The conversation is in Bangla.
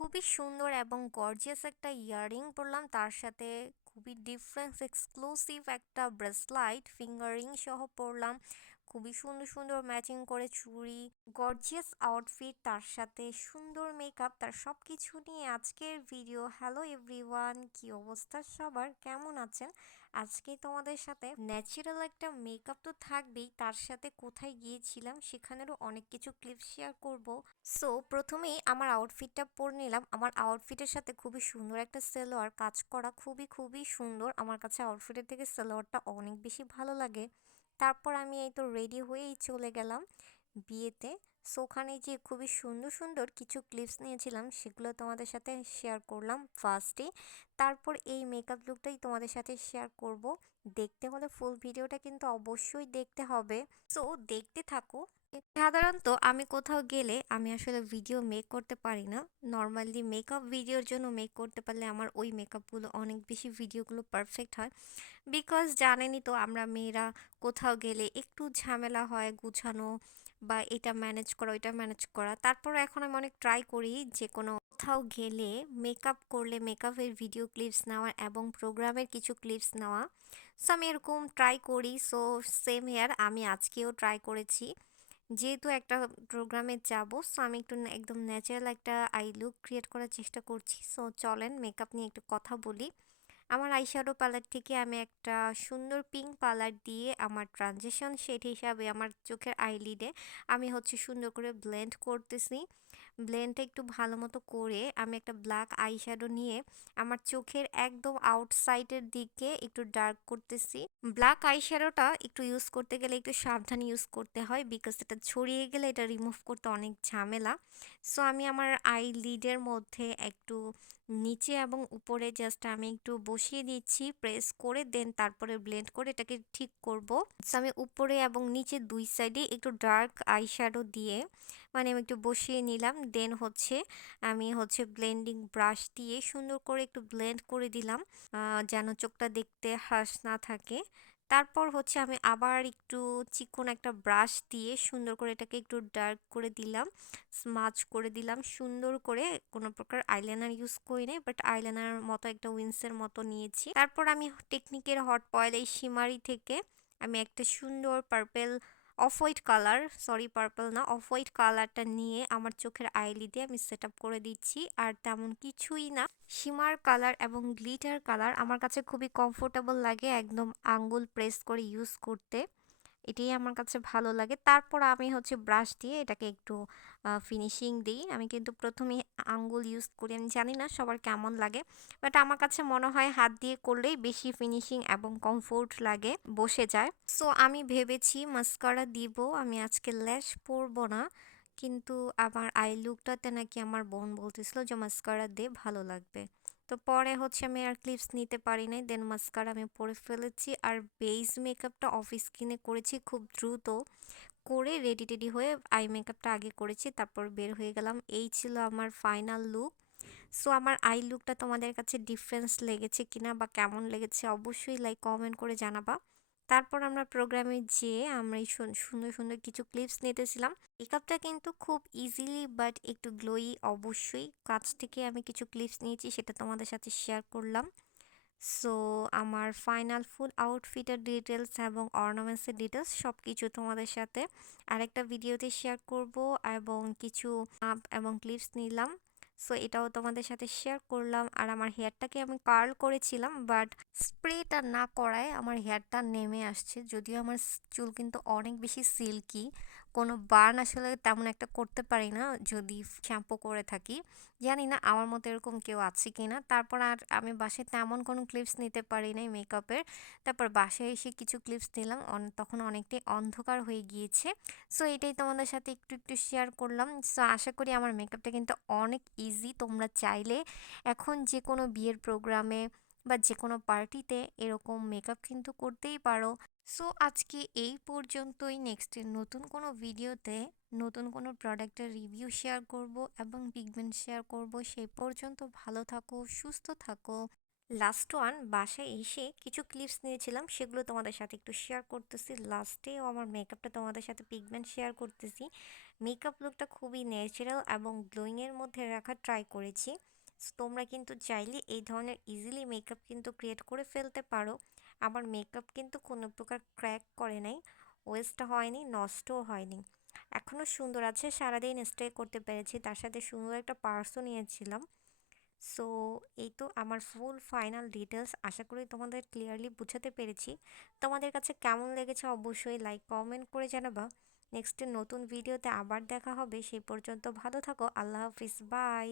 খুবই সুন্দর এবং গর্জিয়াস একটা ইয়াররিং পরলাম। তার সাথে খুবই ডিফারেন্স এক্সক্লুসিভ একটা ব্রেসলাইট ফিঙ্গারিং সহ পরলাম। খুবই সুন্দর সুন্দর ম্যাচিং করে চুড়ি গর্জিয়াস আউটফিট তার সাথে সুন্দর মেকআপ তার সব কিছু নিয়ে আজকের ভিডিও হ্যালো এভরিওয়ান কি অবস্থা সবার? কেমন আছেন? আজকে তোমাদের সাথে ন্যাচারাল একটা মেকআপ তো থাকবেই, তার সাথে কোথায় গিয়েছিলাম সেখানেরও অনেক কিছু ক্লিপ শেয়ার করব। সো প্রথমেই আমার আউটফিটটা পরে নিলাম। আমার আউটফিটের সাথে খুবই সুন্দর একটা সেলোয়ার, কাজ করা খুবই খুবই সুন্দর। আমার কাছে আউটফিটের থেকে সেলোয়ারটা অনেক বেশি ভালো লাগে। তারপর আমি এই তো রেডি হয়েই চলে গেলাম বিয়েতে। সো ওখানে যে খুবই সুন্দর সুন্দর কিছু ক্লিপস নিয়েছিলাম, সেগুলো তোমাদের সাথে শেয়ার করলাম ফার্স্টে তারপর এই মেকআপ লুকটাই তোমাদের সাথে শেয়ার করব। দেখতে হলে ফুল ভিডিওটা কিন্তু অবশ্যই দেখতে হবে। সো দেখতে থাকো। সাধারণত আমি কোথাও গেলে আমি আসলে ভিডিও মেক করতে পারি না। নর্মালি মেকআপ ভিডিওর জন্য মেক করতে পারলে আমার ওই মেকআপগুলো অনেক বেশি ভিডিওগুলো পারফেক্ট হয়। বিকজ জানেনই তো আমরা মেয়েরা কোথাও গেলে একটু ঝামেলা হয় গুছানো বা এটা ম্যানেজ করা, ওইটা ম্যানেজ করা। তারপর এখন আমি অনেক ট্রাই করি যে কোনো কোথাও গেলে মেকআপ করলে মেকআপের ভিডিও ক্লিপস নেওয়া এবং প্রোগ্রামের কিছু ক্লিপস নেওয়া। সো আমি এরকম ট্রাই করি। সো সেম হেয়ার আমি আজকেও ট্রাই করেছি। যেহেতু একটা প্রোগ্রামে যাব সো আমি একটু একদম ন্যাচারাল একটা আই লুক ক্রিয়েট করার চেষ্টা করছি। সো চলেন মেকআপ নিয়ে একটু কথা বলি। আমার আইশ্যাডো পার্লার থেকে আমি একটা সুন্দর পিঙ্ক পার্লার দিয়ে আমার ট্রানজেকশন শেড হিসাবে, আমার চোখের আইলিডে আমি হচ্ছে সুন্দর করে ব্লেন্ড করতেছি। ব্লেন্ডটা একটু ভালো মতো করে আমি একটা ব্ল্যাক আইশ্যাডো নিয়ে আমার চোখের একদম আউটসাইডের দিকে একটু ডার্ক করতেছি। ব্ল্যাক আইশ্যাডোটা একটু ইউজ করতে গেলে একটু সাবধানে ইউজ করতে হয় বিকজ এটা ছড়িয়ে গেলে এটা রিমুভ করতে অনেক ঝামেলা। সো আমি আমার আই লিডের মধ্যে একটু নিচে এবং উপরে জাস্ট আমি একটু বসিয়ে দিচ্ছি প্রেস করে দেন তারপরে ব্লেন্ড করে এটাকে ঠিক করব। সো আমি উপরে এবং নিচে দুই সাইডে একটু ডার্ক আইশ্যাডো দিয়ে মানে আমি একটু বসিয়ে নিলাম। দেন হচ্ছে আমি হচ্ছে ব্লেন্ডিং ব্রাশ দিয়ে সুন্দর করে একটু ব্লেন্ড করে দিলাম যেন চোখটা দেখতে হাস না থাকে। তারপর হচ্ছে আমি আবার একটু চিকন একটা ব্রাশ দিয়ে সুন্দর করে এটাকে একটু ডার্ক করে দিলাম স্মাচ করে দিলাম। সুন্দর করে কোনো প্রকার আইলাইনার ইউজ করি নাই বাট আইলাইনার মতো একটা উইন্সের মতো নিয়েছি। তারপর আমি টেকনিকের হট পয়েল এই সিমারি থেকে আমি একটা সুন্দর purple off white colour sorry purple না অফ হোয়াইট কালারটা নিয়ে আমার চোখের আইলিতে আমি সেট করে দিচ্ছি। আর তেমন কিছুই না। সীমার কালার এবং গ্লিটার কালার আমার কাছে খুবই কমফোর্টেবল লাগে একদম আঙ্গুল প্রেস করে ইউজ করতে। এটাই আমার কাছে ভালো লাগে। তারপর আমি হচ্ছে ব্রাশ দিয়ে এটাকে একটু ফিনিশিং দিই। আমি কিন্তু প্রথমে আঙ্গুল ইউজ করি। আমি জানি না সবার কেমন লাগে বাট আমার কাছে মনে হয় হাত দিয়ে করলেই বেশি ফিনিশিং এবং কমফোর্ট লাগে, বসে যায়। সো আমি ভেবেছি মাস্কারা দিব। আমি আজকে ল্যাশ পরবো না, কিন্তু আমার আই লুকটাতে নাকি আমার বোন বলতেছিল যে মাস্কারা দে, ভালো লাগবে। তো পরে হচ্ছে আমি আর ক্লিপস নিতে পারি নাই দেন মাস্কার আমি পরে ফেলেছি। আর বেস মেকআপটা অফিস কিনে করেছি খুব দ্রুত। করে রেডি টেডি হয়ে আই মেকআপটা আগে করেছি, তারপর বের হয়ে গেলাম। এই ছিল আমার ফাইনাল লুক সো আমার আই লুকটা তোমাদের কাছে ডিফারেন্স লেগেছে কিনা বা কেমন লেগেছে অবশ্যই লাইক কমেন্ট করে জানাবা। তারপর আমরা প্রোগ্রামে যেয়ে আমরা এই সুন্দর সুন্দর কিছু ক্লিপস নিতেছিলাম। মেকআপটা কিন্তু খুব ইজিলি বাট একটু গ্লোই অবশ্যই। কাছ থেকে আমি কিছু ক্লিপস নিয়েছি, সেটা তোমাদের সাথে শেয়ার করলাম। সো আমার ফাইনাল ফুল আউটফিটের ডিটেলস এবং অর্নামেন্টসের ডিটেলস সব কিছু তোমাদের সাথে আরেকটা ভিডিওতে শেয়ার করব এবং কিছু আপ এবং ক্লিপস নিলাম। সো এটাও তোমাদের সাথে শেয়ার করলাম। আর আমার হেয়ারটাকে আমি কার্ল করেছিলাম বাট স্প্রেটা না করায় আমার হেয়ারটা নেমে আসছে। যদিও আমার চুল কিন্তু অনেক বেশি সিল্কি। কোনো বার্ন আসলে তেমন একটা করতে পারি না, যদি শ্যাম্পু করে থাকি। জানি না আমার মতো এরকম কেউ আছে কি না তারপর আর আমি বাসায় তেমন কোনো ক্লিপস নিতে পারি নাই মেকআপের। তারপর বাসায় এসে কিছু ক্লিপস নিলাম। তখন অনেকটাই অন্ধকার হয়ে গিয়েছে। সো এটাই তোমাদের সাথে একটু একটু শেয়ার করলাম। সো আশা করি আমার মেকআপটা কিন্তু অনেক ইজি তোমরা চাইলে এখন যে কোনো বিয়ের প্রোগ্রামে বা যে কোনো পার্টিতে এরকম মেকআপ কিন্তু করতেই পারো। সো আজকে এই পর্যন্তই। নেক্সটের নতুন কোনো ভিডিওতে নতুন কোনো প্রোডাক্টের রিভিউ শেয়ার করব এবং পিগমেন্ট শেয়ার করব। সেই পর্যন্ত ভালো থাকো, সুস্থ থাকো। লাস্ট ওয়ান বাসায় এসে কিছু ক্লিপস নিয়েছিলাম, সেগুলো তোমাদের সাথে একটু শেয়ার করতেছি। লাস্টেও আমার মেকআপটা তোমাদের সাথে পিগমেন্ট শেয়ার করতেছি। মেকআপ লুকটা খুবই ন্যাচারাল এবং গ্লোয়িংয়ের মধ্যে রাখার ট্রাই করেছি। তোমরা কিন্তু চাইলে এই ধরনের ইজিলি মেকআপ কিন্তু ক্রিয়েট করে ফেলতে পারো। আমার মেকআপ কিন্তু কোনো প্রকার ক্র্যাক করে নাই ওয়েস্ট হয়নি, নষ্টও হয়নি। এখনও সুন্দর আছে, সারাদিন স্টে করতে পেরেছি। তার সাথে সুন্দর একটা পার্সও নিয়েছিলাম। সো এই তো আমার ফুল ফাইনাল ডিটেলস আশা করি তোমাদের ক্লিয়ারলি বুঝাতে পেরেছি। তোমাদের কাছে কেমন লেগেছে অবশ্যই লাইক কমেন্ট করে জানাবা। নেক্সট নতুন ভিডিওতে আবার দেখা হবে। সেই পর্যন্ত ভালো থাকো। আল্লাহ হাফিজ। বাই